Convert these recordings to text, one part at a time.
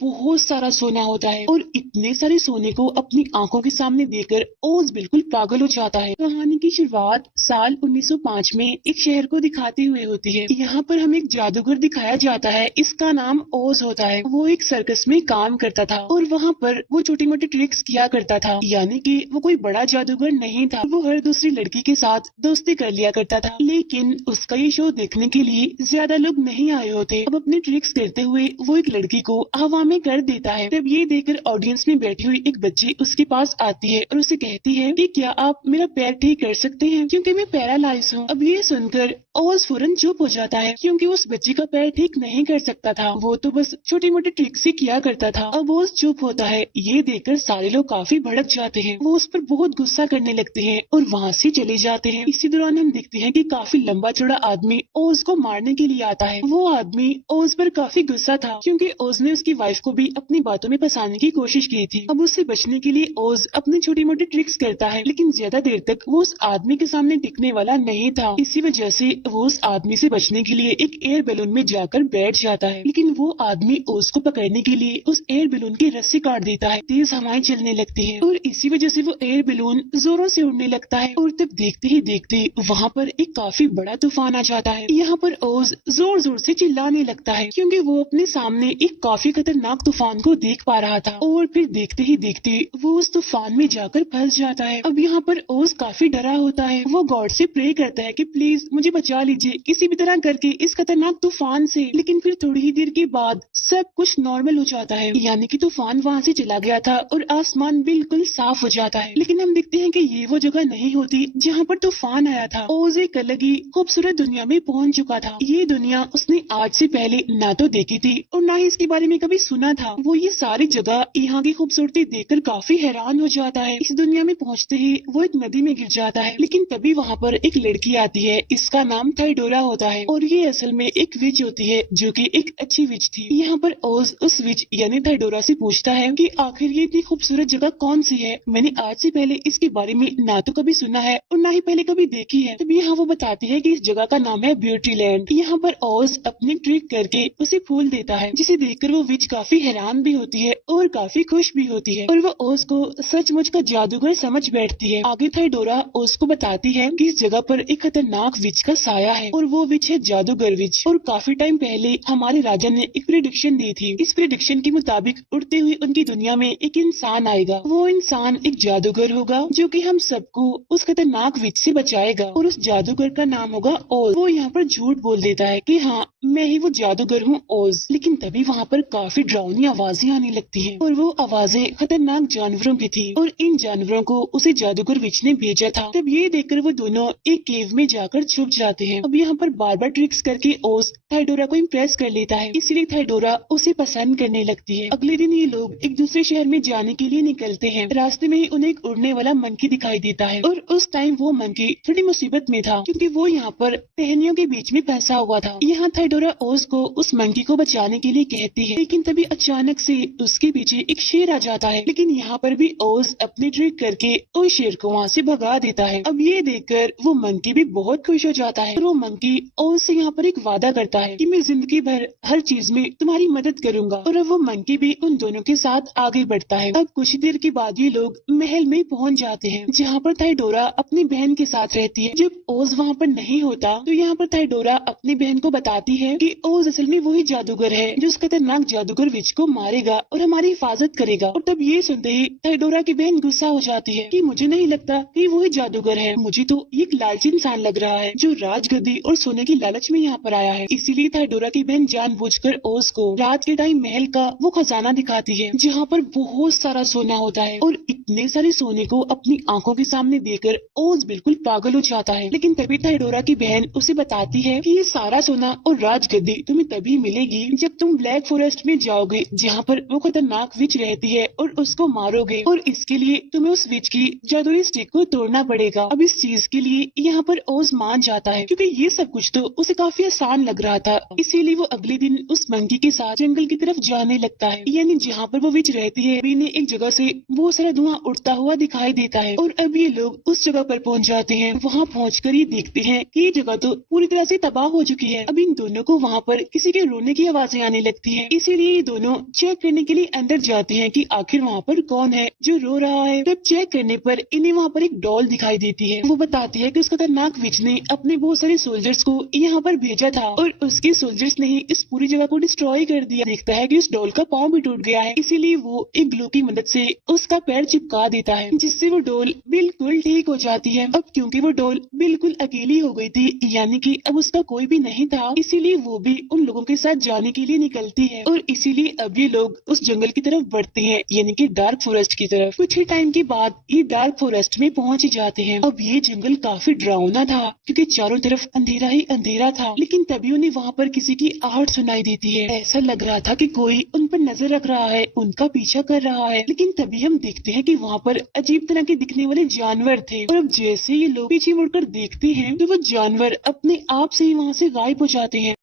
बहुत सारा सोना होता है और इतने सारे सोने को अपनी आंखों के सामने देखकर ओज बिल्कुल पागल हो जाता है। कहानी की शुरुआत साल 1905 में एक शहर को दिखाते हुए होती है। यहाँ पर हमें एक जादूगर दिखाया जाता है, इसका नाम ओज होता है। वो एक सर्कस में काम करता था और वहाँ पर वो छोटी मोटी ट्रिक्स किया करता था, यानी कि वो कोई बड़ा जादूगर नहीं था। वो हर दूसरी लड़की के साथ दोस्ती कर लिया करता था, लेकिन उसका ये शो देखने के लिए ज्यादा लोग नहीं आए होते। अब अपने ट्रिक्स करते हुए वो एक लड़की को हवा में कर देता है। तब ये देखकर ऑडियंस में बैठी हुई एक बच्ची उसके पास आती है और उसे कहती है कि क्या आप मेरा पैर ठीक कर सकते हैं, क्योंकि मैं पैरालाइज हूँ। अब ये सुनकर ओज फौरन चुप हो जाता है, क्योंकि उस बच्ची का पैर ठीक नहीं कर सकता था। वो तो बस छोटी मोटी ट्रिक्स ही किया करता था। अब ओज चुप होता है। ये देखकर सारे लोग काफी भड़क जाते हैं। वो उस पर बहुत गुस्सा करने लगते हैं और वहाँ से चले जाते हैं। इसी दौरान हम देखते हैं कि काफी लंबा चौड़ा आदमी ओज को मारने के लिए आता है। वो आदमी ओज पर काफी गुस्सा था, क्योंकि ओज ने उसकी वाइफ को भी अपनी बातों में फंसाने की कोशिश की थी। अब उससे बचने के लिए ओज अपनी छोटी मोटी ट्रिक्स करता है, लेकिन ज्यादा देर तक वो उस आदमी के सामने टिकने वाला नहीं था। इसी वजह से वो उस आदमी से बचने के लिए एक एयर बैलून में जाकर बैठ जाता है, लेकिन वो आदमी ओज को पकड़ने के लिए उस एयर बैलून की रस्सी काट देता है। तेज हवाएं चलने लगती है और इसी वजह से वो एयर बैलून जोरों से उड़ने लगता है और तब देखते ही देखते वहाँ पर एक काफी बड़ा तूफान आ जाता है। यहाँ पर ओज जोर जोर से चिल्लाने लगता है, क्योंकि वो अपने सामने एक काफी खतरनाक तूफान को देख पा रहा था और फिर देखते ही देखते वो उस तूफान में जाकर फंस जाता है। अब यहाँ पर ओज काफी डरा होता है। वो गॉड से प्रे करता है कि प्लीज मुझे बचा लीजिए किसी भी तरह करके इस खतरनाक तूफान से। लेकिन फिर थोड़ी ही देर के बाद सब कुछ नॉर्मल हो जाता है, यानी कि तूफान वहाँ से चला गया था और आसमान बिल्कुल साफ हो जाता है। लेकिन हम देखते हैं कि ये वो जगह नहीं होती जहाँ पर तूफान आया था। ओज एक अलग ही खूबसूरत दुनिया में पहुँच चुका था। ये दुनिया उसने आज से पहले ना तो देखी थी और ना ही इसके बारे में कभी सुना था। वो ये सारी जगह, यहाँ की खूबसूरती देखकर काफी हैरान हो जाता है। इस दुनिया में पहुँचते ही वो एक नदी में गिर जाता है, लेकिन तभी वहाँ पर एक लड़की आती है। इसका नाम थाइडोरा होता है और ये असल में एक विच होती है, जो कि एक अच्छी विच थी। यहाँ पर ओज उस विच यानी थाइडोरा से पूछता है कि आखिर ये इतनी खूबसूरत जगह कौन सी है। मैंने आज से पहले इसके बारे में ना तो कभी सुना है और ना ही पहले कभी देखी है। तब यहाँ वो बताती है कि इस जगह का नाम है ब्यूटी लैंड। यहाँ पर ओज अपनी ट्रिक करके उसे फूल देता है, जिसे देखकर वो विच काफी हैरान भी होती है और काफी खुश भी होती है और वो ओज को सचमुच का जादूगर समझ बैठती है। आगे थाइडोरा ओज को बताती है कि इस जगह पर एक खतरनाक विच का साया है और वो विच है जादूगर विच। और काफी टाइम पहले हमारे राजा ने एक प्रेडिक्शन दी थी। इस प्रेडिक्शन के मुताबिक उड़ते हुए उनकी दुनिया में एक इंसान आएगा। वो इंसान एक जादूगर होगा जो कि हम सबको उस खतरनाक विच से बचाएगा और उस जादूगर का नाम होगा ओज। वो यहाँ पर झूठ बोल देता है कि हाँ मैं ही वो जादूगर हूँ ओज। लेकिन तभी वहाँ पर काफी डरावनी आवाजें आने लगती हैं और वो आवाजें खतरनाक जानवरों की थी और इन जानवरों को उसे जादूगर विच ने भेजा था। तब ये देखकर वो दोनों एक केव में जाकर छुप जाते हैं। अब यहाँ पर बार बार ट्रिक्स करके ओज थाइडोरा को इम्प्रेस कर लेता है, इसलिए थाइडोरा उसे पसंद करने लगती है। अगले दिन ये लोग एक दूसरे शहर में जाने के लिए निकलते हैं। रास्ते में ही उन्हें एक उड़ने वाला मंकी दिखाई देता है और उस टाइम वो मंकी थोड़ी मुसीबत में था, क्योंकि वो यहाँ पर टहनियों के बीच में फंसा हुआ था। यहाँ थाइडोरा ओज को उस मंकी को बचाने के लिए कहती है, लेकिन तभी अचानक से उसके पीछे एक शेर आ जाता है। लेकिन यहाँ पर भी ओज अपनी ट्रिक करके उस शेर को वहाँ से भगा देता है। अब ये देखकर वो मंकी भी बहुत खुश हो जाता है और वो मंकी ओज से यहाँ पर एक वादा करता है कि मैं जिंदगी भर हर चीज में तुम्हारी मदद करूंगा। और अब वो मंकी भी उन दोनों के साथ आगे बढ़ता है। अब कुछ देर के बाद ये लोग महल में पहुँच जाते हैं, जहाँ पर थाइडोरा अपनी बहन के साथ रहती है। जब ओज वहाँ पर नहीं होता तो यहाँ पर थाइडोरा अपनी बहन को बताती है कि ओज असल में वही जादूगर है जो उस खतरनाक जादूगर विच को मारेगा और हमारी हिफाजत करेगा। और तब ये सुनते ही थाइडोरा की बहन गुस्सा हो जाती है कि मुझे नहीं लगता कि वही जादूगर है, मुझे तो एक लालची इंसान लग रहा है जो राजगद्दी और सोने की लालच में यहाँ पर आया है। इसीलिए थाइडोरा की बहन जानबूझकर ओज को रात के टाइम महल का वो खजाना दिखाती है, जहाँ पर बहुत सारा सोना होता है और इतने सारे सोने को अपनी आंखों के सामने देखकर ओज बिल्कुल पागल हो जाता है। लेकिन तभी थाइडोरा की बहन उसे बताती है कि ये सारा सोना और राजगद्दी तुम्हें तभी मिलेगी जब तुम ब्लैक फॉरेस्ट में जाओगे, जहाँ पर वो खतरनाक विच रहती है और उसको मारोगे। और इसके लिए तुम्हें उस विच की जादुई स्टिक को तोड़ना पड़ेगा। अब इस चीज के लिए यहाँ पर ओज मान जाता है, क्योंकि ये सब कुछ तो उसे काफी आसान लग रहा था। इसीलिए वो अगले दिन उस मंकी के साथ जंगल की तरफ जाने लगता है, यानी जहाँ पर वो विच रहती है। इन्हें एक जगह से बहुत सारा धुआं उड़ता हुआ दिखाई देता है और अब ये लोग उस जगह पर पहुँच जाते हैं। वहाँ पहुँचकर ये देखते हैं कि ये जगह तो पूरी तरह से तबाह हो चुकी है। अब इन दोनों को वहाँ पर किसी के रोने की आवाजें आने लगती है, इसीलिए ये दोनों चेक करने के लिए अंदर जाते हैं कि आखिर वहाँ पर कौन है जो रो रहा है। तब चेक करने पर इन्हें वहाँ पर एक डॉल दिखाई देती है। वो बताती है कि उस खतरनाक विच ने अपने बहुत सारे सोल्जर्स को यहाँ पर भेजा था और उसके सोल्जर्स ने ही इस पूरी जगह को डिस्ट्रॉय कर दिया। देखता है कि उस डॉल का पाँव भी टूट गया है, इसीलिए वो एक ग्लू की मदद से उसका पैर चिपका देता है, जिससे वो डॉल बिल्कुल ठीक हो जाती है। अब क्योंकि वो डॉल बिल्कुल अकेली हो गई थी, यानी कि अब उसका कोई भी नहीं था, इसीलिए वो भी उन लोगों के साथ जाने के लिए निकलती है और इसीलिए अब ये लोग उस जंगल की तरफ बढ़ते हैं, यानी कि डार्क फॉरेस्ट की तरफ। कुछ ही टाइम के बाद ये डार्क फॉरेस्ट में पहुंच जाते हैं। अब ये जंगल काफी डरावना था क्योंकि चारों तरफ अंधेरा ही अंधेरा था, लेकिन तभी उन्हें वहाँ पर किसी की आहट सुनाई देती है। ऐसा लग रहा था कि कोई उन पर नजर रख रहा है, उनका पीछा कर रहा है, लेकिन तभी हम देखते हैं कि वहाँ पर अजीब तरह के दिखने वाले जानवर थे और अब जैसे ये लोग पीछे मुड़कर देखते हैं तो वो जानवर अपने आप से ही वहाँ से गायब हो जाते हैं।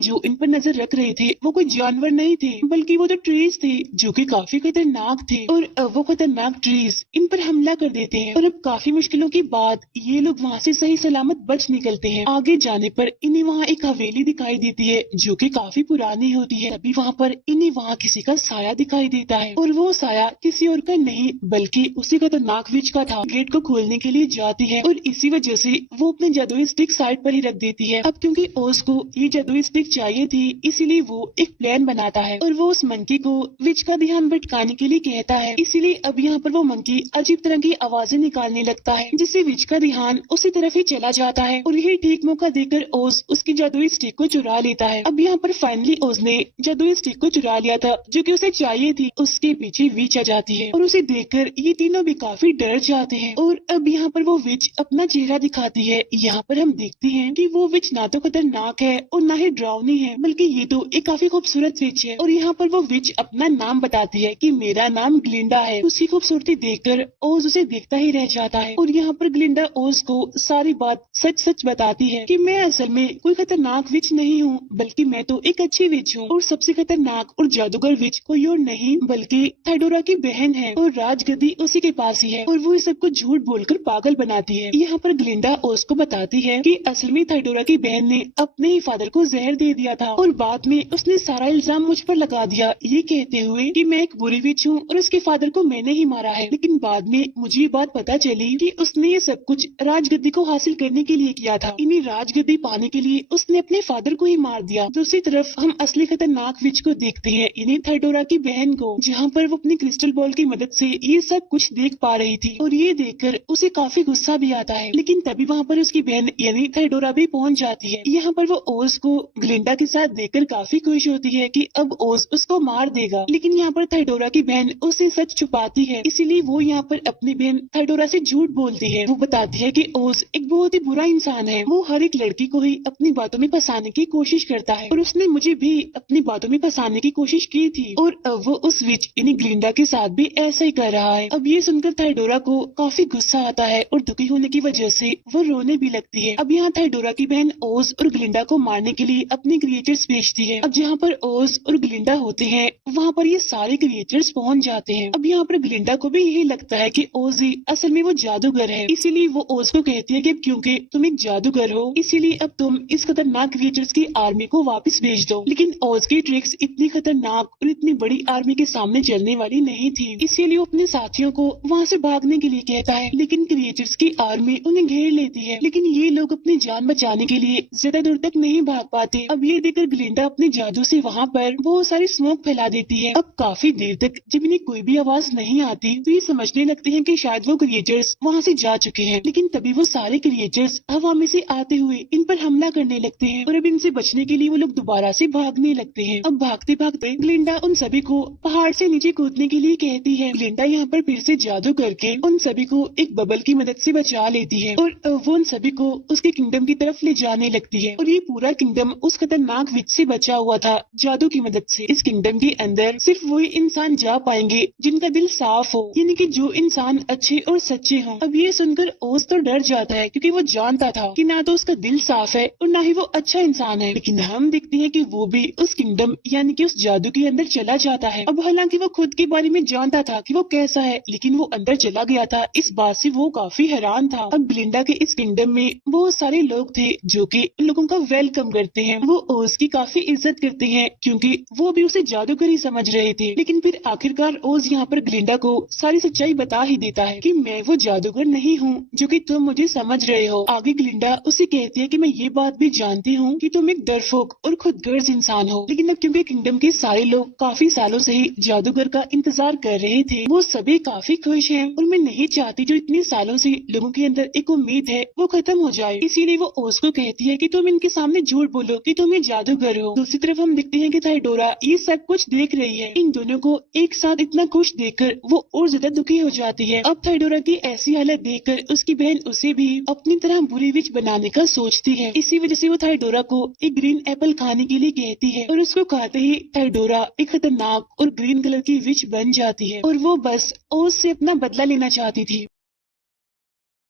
जो इन पर नजर रख रहे थे वो कोई जानवर नहीं थे, बल्कि वो तो ट्रीज थे जो कि काफी खतरनाक थे और वो खतरनाक ट्रीज इन पर हमला कर देते हैं और अब काफी मुश्किलों के बाद ये लोग वहाँ से सही सलामत बच निकलते हैं। आगे जाने पर इन्हें वहाँ एक हवेली दिखाई देती है जो कि काफी पुरानी होती है। तभी वहाँ पर इन्हें वहाँ किसी का साया दिखाई देता है और वो साया किसी और का नहीं बल्कि उसी खतरनाक विच का था। गेट को खोलने के लिए जाती है और इसी वजह से वो अपने जादुई स्टिक साइड पर ही रख देती है। अब क्योंकि ओज को ये जादुई स्टिक चाहिए थी, इसीलिए वो एक प्लान बनाता है और वो उस मंकी को विच का ध्यान भटकाने के लिए कहता है। इसीलिए अब यहाँ पर वो मंकी अजीब तरह की आवाजें निकालने लगता है, जिससे विच का ध्यान उसी तरफ ही चला जाता है और यही ठीक मौका देकर ओज उसकी जादुई स्टिक को चुरा लेता है। अब यहाँ पर फाइनली ओज ने जादुई स्टिक को चुरा लिया था जो कि उसे चाहिए थी। उसके पीछे विच आ जाती है और उसे देखकर ये तीनों भी काफी डर जाते हैं और अब यहाँ पर वो विच अपना चेहरा दिखाती है। यहाँ पर हम देखते हैं कि वो विच ना तो खतरनाक है और ना ही डरावनी है, बल्कि ये तो एक काफी खूबसूरत विच है। और यहाँ पर वो विच अपना नाम बताती है कि मेरा नाम ग्लिंडा है। उसकी खूबसूरती देखकर ओज उसे देखता ही रह जाता है और यहाँ पर ग्लिंडा ओज को सारी बात सच सच बताती है कि मैं असल में कोई खतरनाक विच नहीं हूँ, बल्कि मैं तो एक अच्छी विच हूँ और सबसे खतरनाक और जादूगर विच कोई और नहीं बल्कि थाइडोरा की बहन है और राजगद्दी उसी के पास ही है और वो इस सबको झूठ बोलकर पागल बनाती है। यहाँ पर ग्लिंडा ओज को बताती है कि असल में थाइडोरा की बहन ने अपने ही फादर को जहर दे दिया था और बाद में उसने सारा इल्जाम मुझ पर लगा दिया, ये कहते हुए कि मैं एक बुरी विच हूँ और उसके फादर को मैंने ही मारा है। लेकिन बाद में मुझे ये बात पता चली कि उसने ये सब कुछ राजगद्दी को हासिल करने के लिए किया था। इन्हें राजगद्दी पाने के लिए उसने अपने फादर को ही मार दिया। दूसरी तरफ हम असली खतरनाक विच को देखते हैं, इन्हें थाइडोरा की बहन को, जहाँ पर वो अपनी क्रिस्टल बॉल की मदद से ये सब कुछ देख पा रही थी और ये देखकर उसे काफी गुस्सा भी आता है। लेकिन तभी वहाँ पर उसकी बहन यानी थाइडोरा भी पहुँच जाती है। यहाँ पर वो ओज को ग्लिंडा के साथ देखकर काफी खुश होती है कि अब ओज उसको मार देगा, लेकिन यहाँ पर थाइडोरा की बहन उसे सच छुपाती है, इसीलिए वो यहाँ पर अपनी बहन थाइडोरा से झूठ बोलती है। वो बताती है कि ओज एक बहुत ही बुरा इंसान है, वो हर एक लड़की को ही अपनी बातों में फंसाने की कोशिश करता है और उसने मुझे भी अपनी बातों में फंसाने की कोशिश की थी और अब वो उस विच यानी ग्लिंडा के साथ भी ऐसा ही कर रहा है। अब ये सुनकर थाइडोरा को काफी गुस्सा आता है और दुखी होने की वजह से वो रोने भी लगती है। अब यहाँ थाइडोरा की बहन ओज और ग्लिंडा को मारने के लिए अपने क्रिएचर्स भेजती है। अब जहाँ पर ओज और ग्लिंडा होते हैं वहाँ पर ये सारे क्रिएचर्स पहुँच जाते हैं। अब यहाँ पर ग्लिंडा को भी यही लगता है कि ओज ही असल में वो जादूगर है, इसीलिए वो ओज को कहती है कि क्योंकि तुम एक जादूगर हो इसीलिए अब तुम इस खतरनाक क्रिएचर्स की आर्मी को वापस भेज दो। लेकिन ओज की ट्रिक्स इतनी खतरनाक और इतनी बड़ी आर्मी के सामने चलने वाली नहीं थी, इसीलिए वो अपने साथियों को वहाँ से भागने के लिए कहता है। लेकिन क्रिएचर्स की आर्मी उन्हें घेर लेती है, लेकिन ये लोग अपनी जान बचाने के लिए ज्यादा दूर तक नहीं भाग पाते। अब ये देखकर ग्लिंडा अपने जादू से वहाँ पर बहुत सारी स्मोक फैला देती है। अब काफी देर तक जब इन्हें कोई भी आवाज नहीं आती तो ये समझने लगते हैं कि शायद वो क्रिएचर्स वहाँ से जा चुके हैं। लेकिन तभी वो सारे क्रिएचर्स हवा में से आते हुए इन पर हमला करने लगते हैं और अब इनसे बचने के लिए वो लोग दोबारा से भागने लगते हैं। अब भागते भागते ग्लिंडा उन सभी को पहाड़ से नीचे कूदने के लिए कहती है। ग्लिंडा यहाँ पर फिर से जादू करके उन सभी को एक बबल की मदद से बचा लेती है और वो उन सभी को उसके किंगडम की तरफ ले जाने लगती है और ये पूरा किंगडम उस खतरनाक विच से बचा हुआ था जादू की मदद से। इस किंगडम के अंदर सिर्फ वही इंसान जा पाएंगे जिनका दिल साफ हो, यानी कि जो इंसान अच्छे और सच्चे हों। अब ये सुनकर ओज तो डर जाता है क्योंकि वो जानता था कि ना तो उसका दिल साफ है और ना ही वो अच्छा इंसान है। लेकिन हम देखते हैं कि वो भी उस किंगडम यानी कि उस जादू के अंदर चला जाता है। अब हालांकि वो खुद के बारे में जानता था कि वो कैसा है, लेकिन वो अंदर चला गया था। इस बात से वो काफी हैरान था। अब ग्लिंडा के इस किंगडम में बहुत सारे लोग थे जो कि लोगों का वेलकम करते हैं। वो वो ओज की काफी इज्जत करते हैं क्योंकि वो भी उसे जादूगर ही समझ रहे थे। लेकिन फिर आखिरकार ओज यहाँ पर ग्लिंडा को सारी सच्चाई बता ही देता है कि मैं वो जादूगर नहीं हूँ जो कि तुम मुझे समझ रहे हो। आगे ग्लिंडा उसे कहती है कि मैं ये बात भी जानती हूँ कि तुम एक डरपोक और खुदगर्ज इंसान हो, लेकिन अब क्योंकि किंगडम के सारे लोग काफी सालों से ही जादूगर का इंतजार कर रहे थे, वो सभी काफी खुश हैं और मैं नहीं चाहती जो इतने सालों से लोगों के अंदर एक उम्मीद है वो खत्म हो जाए। इसीलिए वो ओज को कहती है कि तुम इनके सामने झूठ बोलो कि तुम ये जादूगर हो। दूसरी तरफ हम देखते हैं कि थाइडोरा ये सब कुछ देख रही है। इन दोनों को एक साथ इतना खुश देखकर वो और ज्यादा दुखी हो जाती है। अब थाइडोरा की ऐसी हालत देखकर उसकी बहन उसे भी अपनी तरह बुरी विच बनाने का सोचती है। इसी वजह से वो थाइडोरा को एक ग्रीन एप्पल खाने के लिए कहती है और उसको खाते ही थाइडोरा एक खतरनाक और ग्रीन कलर की विच बन जाती है और वो बस ओज से अपना बदला लेना चाहती थी।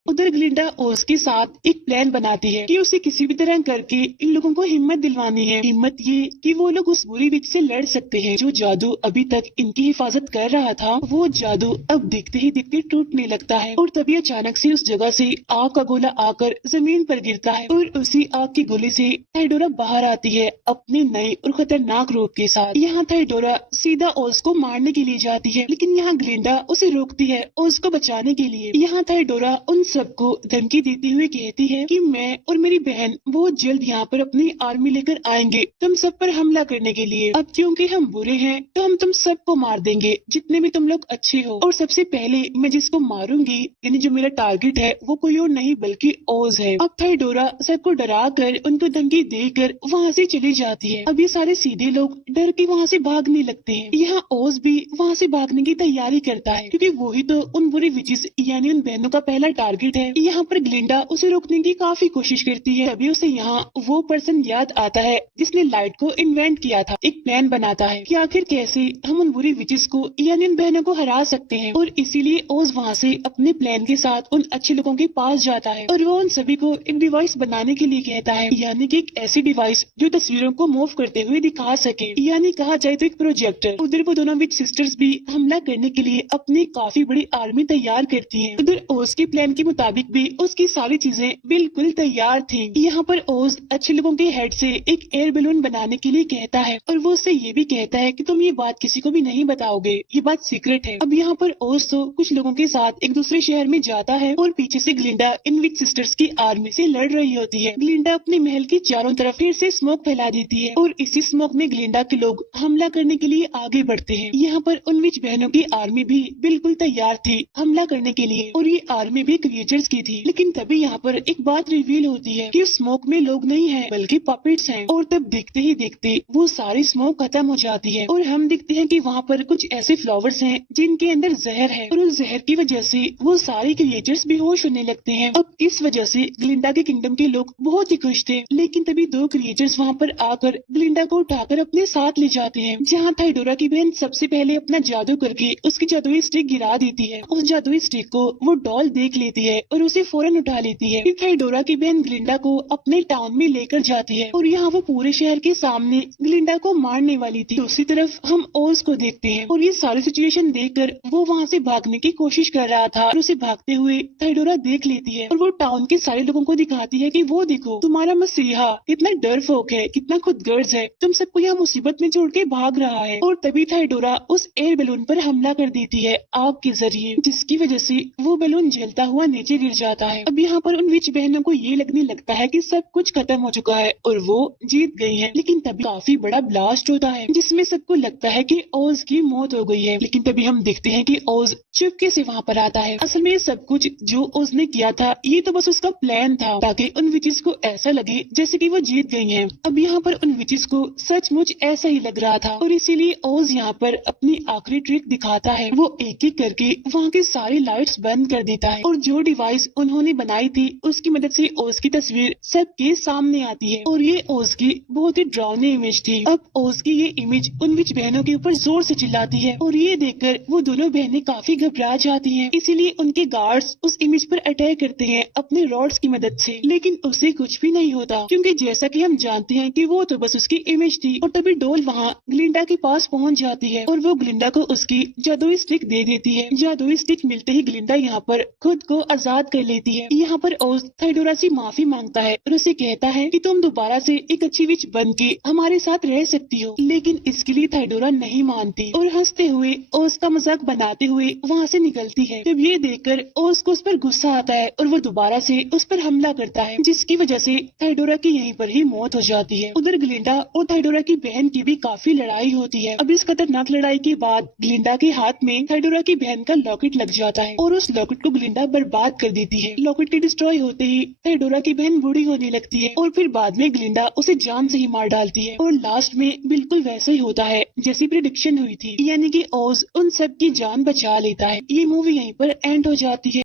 उधर ग्लिंडा ओज के साथ एक प्लान बनाती है कि उसे किसी भी तरह करके इन लोगों को हिम्मत दिलवानी है। हिम्मत ये कि वो लोग उस बुरी विच से लड़ सकते हैं। जो जादू अभी तक इनकी हिफाजत कर रहा था, वो जादू अब दिखते ही दिखते टूटने लगता है और तभी अचानक से उस जगह से आग का गोला आकर जमीन पर गिरता है और उसी आग की गोली से थाइडोरा बाहर आती है अपने नए और खतरनाक रूप के साथ। यहाँ थाइडोरा सीधा ओज को मारने के लिए जाती है, लेकिन यहाँ ग्लिंडा उसे रोकती है ओज को बचाने के लिए। यहाँ थाइडोरा उन सबको धमकी देती हुई कहती है कि मैं और मेरी बहन बहुत जल्द यहाँ पर अपनी आर्मी लेकर आएंगे तुम सब पर हमला करने के लिए। अब क्योंकि हम बुरे हैं तो हम तुम सबको मार देंगे जितने भी तुम लोग अच्छे हो, और सबसे पहले मैं जिसको मारूंगी यानी जो मेरा टारगेट है वो कोई और नहीं बल्कि ओज है। अब थाइडोरा सबको डरा कर उनको धमकी देकर वहाँ से चली जाती है। अब ये सारे सीधे लोग डर के वहाँ से भागने लगते हैं। यहाँ ओज भी वहाँ से भागने की तैयारी करता है क्योंकि वही तो उन बुरी विचेस यानी उन बहनों का पहला टारगेट है। यहाँ पर ग्लिंडा उसे रोकने की काफी कोशिश करती है। तभी उसे यहाँ वो पर्सन याद आता है जिसने लाइट को इन्वेंट किया था। एक प्लान बनाता है कि आखिर कैसे हम उन बुरी विचेस को यानी उन बहनों को हरा सकते हैं, और इसीलिए ओज वहाँ से अपने प्लान के साथ उन अच्छे लोगों के पास जाता है और वो उन सभी को एक डिवाइस बनाने के लिए कहता है, यानी कि एक ऐसी डिवाइस जो तस्वीरों को मूव करते हुए दिखा सके, यानी कहा जाए तो एक प्रोजेक्टर। उधर वो दोनों विच सिस्टर्स भी हमला करने के लिए अपनी काफी बड़ी आर्मी तैयार करती है। उधर ओज के प्लान के मुताबिक भी उसकी सारी चीजें बिल्कुल तैयार थी। यहाँ पर ओज अच्छे लोगों के हेड से एक एयर बैलून बनाने के लिए कहता है और वो उससे ये भी कहता है कि तुम ये बात किसी को भी नहीं बताओगे, ये बात सीक्रेट है। अब यहाँ पर ओज तो कुछ लोगों के साथ एक दूसरे शहर में जाता है और पीछे से ग्लिंडा इन विच सिस्टर्स की आर्मी से लड़ रही होती है। ग्लिंडा अपने महल के चारों तरफ फिर से स्मोक फैला देती है और इसी स्मोक में ग्लिंडा के लोग हमला करने के लिए आगे बढ़ते हैं। यहाँ पर उन विच बहनों की आर्मी भी बिल्कुल तैयार थी हमला करने के लिए और ये आर्मी भी क्रिएचर्स की थी। लेकिन तभी यहाँ पर एक बात रिवील होती है कि उस स्मोक में लोग नहीं है बल्कि पपेट्स हैं, और तब देखते ही देखते वो सारी स्मोक खत्म हो जाती है और हम देखते हैं कि वहाँ पर कुछ ऐसे फ्लावर्स हैं जिनके अंदर जहर है और उस जहर की वजह से वो सारे क्रिएचर्स बेहोश होने लगते हैं। अब इस वजह से ग्लिंडा के किंगडम के लोग बहुत ही खुश थे, लेकिन तभी दो क्रिएचर्स वहाँ पर आकर ग्लिंडा को उठाकर अपने साथ ले जाते हैं, जहाँ थाइडोरा की बहन सबसे पहले अपना जादू करके उसकी जादुई स्टिक गिरा देती है। उस जादुई स्टिक को वो डॉल देख लेती है और उसे फौरन उठा लेती है। फिर थाइडोरा की बहन ग्लिंडा को अपने टाउन में लेकर जाती है और यहाँ वो पूरे शहर के सामने ग्लिंडा को मारने वाली थी। दूसरी तरफ हम ओज को देखते हैं और ये सारी सिचुएशन देखकर वो वहाँ से भागने की कोशिश कर रहा था और उसे भागते हुए थाइडोरा देख लेती है और वो टाउन के सारे लोगों को दिखाती है कि वो देखो तुम्हारा मसीहा कितना डरपोक है, कितना खुदगर्ज है, तुम सबको यहाँ मुसीबत में छोड़ के भाग रहा है। और तभी थाइडोरा उस एयर बैलून पर हमला कर देती है आग के जरिए, जिसकी वजह से वो बैलून जलता हुआ नीचे गिर जाता है। अब यहाँ पर उन विच बहनों को ये लगने लगता है कि सब कुछ खत्म हो चुका है और वो जीत गई है। लेकिन तभी काफी बड़ा ब्लास्ट होता है जिसमें सबको लगता है कि ओज की मौत हो गई है। लेकिन तभी हम देखते हैं कि ओज चुपके से वहाँ पर आता है। असल में ये सब कुछ जो ओज ने किया था ये तो बस उसका प्लान था ताकि उन विचेस को ऐसा लगे जैसे कि वो जीत गई हैं। अब यहाँ पर उन विचेस को सचमुच ऐसा ही लग रहा था और इसीलिए ओज यहाँ पर अपनी आखिरी ट्रिक दिखाता है। वो एक एक करके वहाँ की सारी लाइट्स बंद कर देता है और जो डिवाइस उन्होंने बनाई थी उसकी मदद से ओज की तस्वीर सबके सामने आती है और ये ओज की बहुत ही डरावनी इमेज थी। अब ओज की ये इमेज उन विच बहनों के ऊपर जोर से चिल्लाती है और ये देखकर वो दोनों बहनें काफी घबरा जाती हैं। इसीलिए उनके गार्ड्स उस इमेज पर अटैक करते हैं अपने रॉड्स की मदद से, लेकिन उसे कुछ भी नहीं होता क्योंकि जैसा कि हम जानते हैं कि वो तो बस उसकी इमेज थी। और तभी डोल वहाँ ग्लिंडा के पास पहुँच जाती है और वो ग्लिंडा को उसकी जादुई स्टिक दे देती है। जादुई स्टिक मिलते ही ग्लिंडा यहाँ पर खुद को आजाद कर लेती है। यहाँ पर ओज थाइडोरा से माफी मांगता है और उसे कहता है कि तुम दोबारा से एक अच्छी विच बन के हमारे साथ रह सकती हो, लेकिन इसके लिए थाइडोरा नहीं मानती और हंसते हुए ओज का मजाक बनाते हुए वहाँ से निकलती है। जब ये देखकर ओज को उस पर गुस्सा आता है और वो दोबारा से उस पर हमला करता है, जिसकी वजह से थाइडोरा की यहीं पर ही मौत हो जाती है। उधर ग्लिंडा और थाइडोरा की बहन की भी काफी लड़ाई होती है। अब इस खतरनाक लड़ाई के बाद ग्लिंडा के हाथ में थाइडोरा की बहन का लॉकेट लग जाता है और उस लॉकेट को ग्लिंडा बर्बाद कर देती है। लॉकेट के डिस्ट्रॉय होते ही थाइडोरा की बहन बूढ़ी होने लगती है और फिर बाद में ग्लिंडा उसे जान से ही मार डालती है और लास्ट में बिल्कुल वैसा ही होता है जैसी प्रिडिक्शन हुई थी, यानी कि ओज उन सब की जान बचा लेता है। ये मूवी यहीं पर एंड हो जाती है।